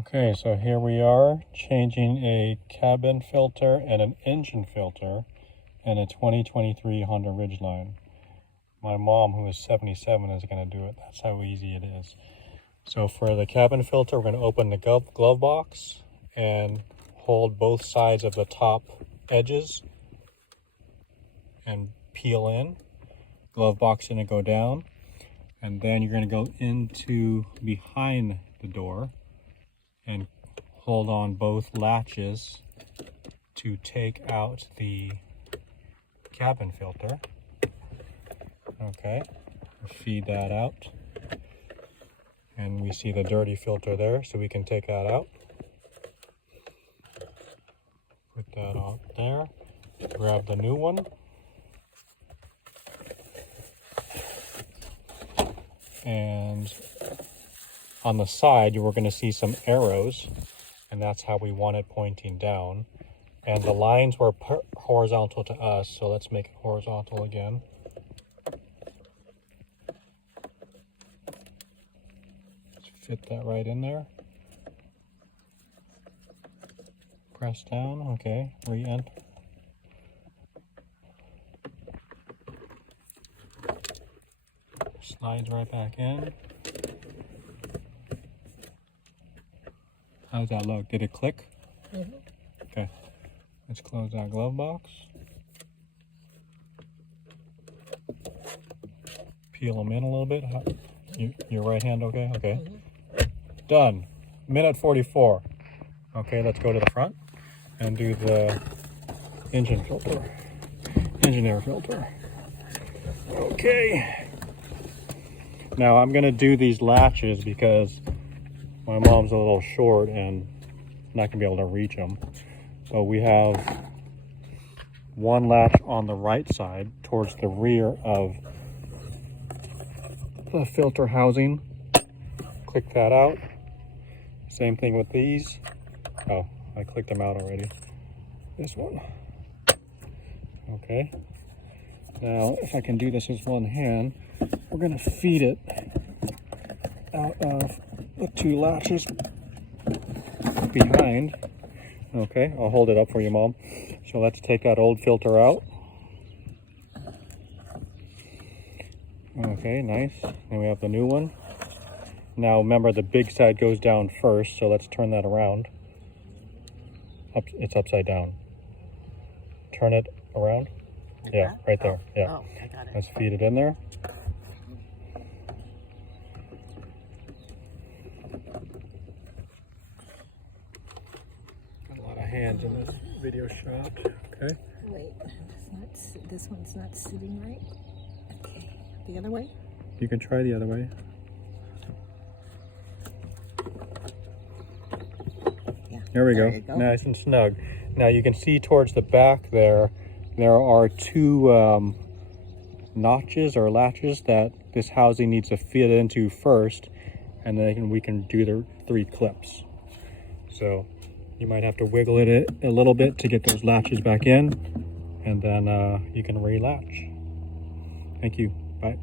Okay, so here we are changing a cabin filter and an engine filter in a 2023 Honda Ridgeline. My mom, who is 77, is going to do it. That's how easy it is. So for the cabin filter, we're going to open the glove box and hold both sides of the top edges and peel in. Glove box is going to go down, and then you're going to go into behind the door and hold on both latches to take out the cabin filter. Okay, feed that out, and we see the dirty filter there, so we can take that out. Put that out there. Grab the new one. And on the side, you were going to see some arrows, and that's how we want it pointing down. And the lines were horizontal to us, so let's make it horizontal again. Let's fit that right in there. Press down, okay, re-enter. Slides right back in. How's that look? Did it click? Mm-hmm. Okay. Let's close that glove box. Peel them in a little bit. Your right hand okay? Okay. Mm-hmm. Done. Minute 44. Okay, let's go to the front and do the engine filter. Engine air filter. Okay. Now I'm going to do these latches because my mom's a little short and not going to be able to reach them. So we have one latch on the right side towards the rear of the filter housing. Click that out. Same thing with these. Oh, I clicked them out already. This one. Okay. Now, if I can do this with one hand, we're going to feed it out of the two latches behind. Okay, I'll hold it up for you, Mom. So let's take that old filter out. Okay, nice. And we have the new one. Now remember, the big side goes down first, so let's turn that around. It's upside down. Turn it around. Like yeah, that? Right there. Oh. Yeah. Oh, I got it. Let's feed it in there. Got a lot of hands in this video shot. Okay. Wait, this one's not sitting right. Okay. The other way? You can try the other way. Yeah. There we go. Nice and snug. Now you can see towards the back there are two notches or latches that this housing needs to fit into first, and then we can do the 3 clips. So you might have to wiggle it a little bit to get those latches back in, and then you can relatch. Thank you. Bye.